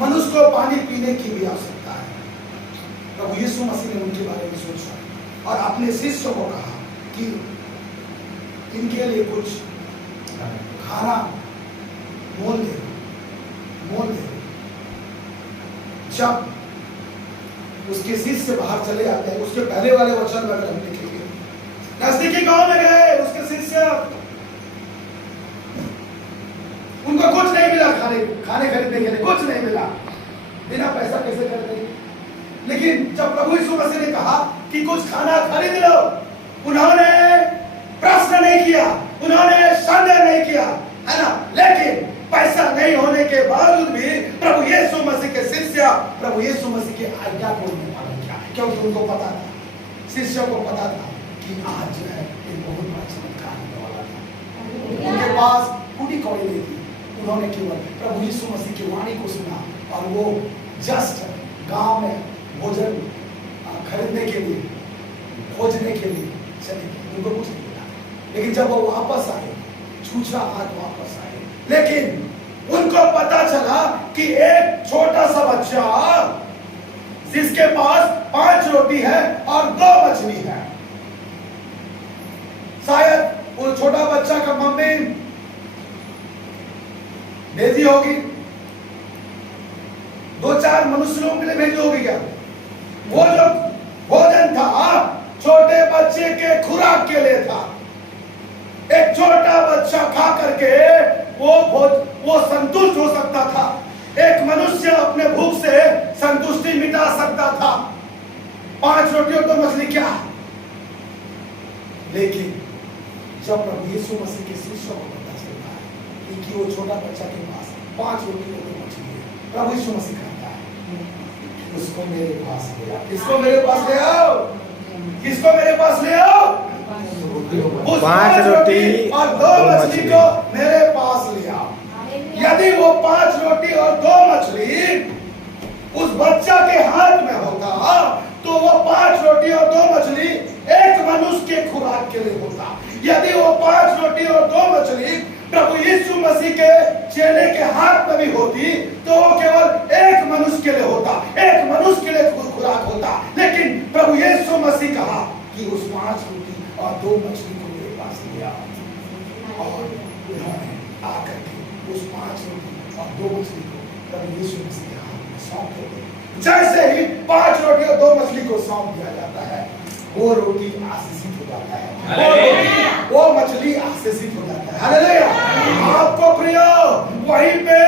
मनुष्य को पानी पीने की भी आवश्यकता है। प्रभु यीशु मसीह ने उनके बारे में सोचा और अपने शिष्यों को कहा कि इनके लिए कुछ खाना मोल दे। जब उसके शिष्य बाहर चले जाते हैं, उसके पहले वाले वचन में अगर हम देखेंगे, नजदीकी गांव में गए उसके शिष्य, उनको कुछ नहीं मिला, खाने खरीदने के लिए कुछ नहीं मिला, बिना पैसा कैसे खरीदेंगे। लेकिन जब प्रभु यीशु मसीह ने कहा कि कुछ खाना खरीद लो, उन्होंने प्रश्न नहीं किया, उन्होंने संदेह नहीं किया, है ना। लेकिन पैसा नहीं होने के बावजूद भी प्रभु यीशु मसीह के शिष्य प्रभु यीशु मसीह की आज्ञा को उन्होंने पालन किया, क्योंकि उनको पता था, शिष्यों को पता था कि आज जो है एक बहुत बड़ा चमत्कार होने वाला था। उनके पास पूरी कौड़ी नहीं थी, उन्होंने केवल प्रभु यीशु मसीह की वाणी को सुना और वो जस्ट गांव में भोजन खरीदने के लिए, खोजने के लिए चले, उनको कुछ नहीं मिला। लेकिन जब वो वापस आए, छूछा हाथ वापस आए, लेकिन उनको पता चला कि एक छोटा सा बच्चा जिसके पास 5 रोटी है और 2 मछली है, शायद वो छोटा बच्चा का मम्मी भेजी होगी, 2-4 मनुष्य लोगों के लिए भेजी होगी क्या। वो जो भोजन था छोटे बच्चे के खुराक के लिए था। एक छोटा बच्चा खा करके वो संतुष्ट हो सकता था। एक मनुष्य अपने भूख से संतुष्टि मिटा सकता था। 5 रोटी और 2 मछली क्या। लेकिन जब प्रभु यीशु मसीह के शिष्यों को पता चलता है कि वो छोटा बच्चा के पास 5 रोटी और 2 मछली है, प्रभु यीशु मसीह कहता है उसको मेरे पास ले आओ। किसको मेरे पास ले आओ? किसको मेरे पास ले आओ? 5 रोटी और 2 मछली को मेरे पास ले आओ। यदि वो 5 रोटी और 2 मछली उस बच्चा के हाथ में होता तो वो 5 रोटी और 2 मछली एक मनुष्य के खुराक के लिए होता। यदि वो 5 रोटी और 2 मछली प्रभु यीशु मसीह के चेले के हाथ में भी होती तो वो केवल एक मनुष्य के लिए होता, एक मनुष्य के लिए खुराक होता। लेकिन प्रभु यीशु मसीह कहा कि उस 5 रोटी और 2 मछली को मेरे पास ले आओ। और उन्होंने आकर के उस 5 रोटी और 2 मछली को प्रभु यीशु मसीह के हाथ में सौंप दिया। जैसे ही 5 रोटी और 2 मछली को सौंप दिया जाता है, वो रोटी आशीषित हो जाता है, वो मछली आशीषित हो जाता है। हालेलुया। आपको प्रिय वहीं पे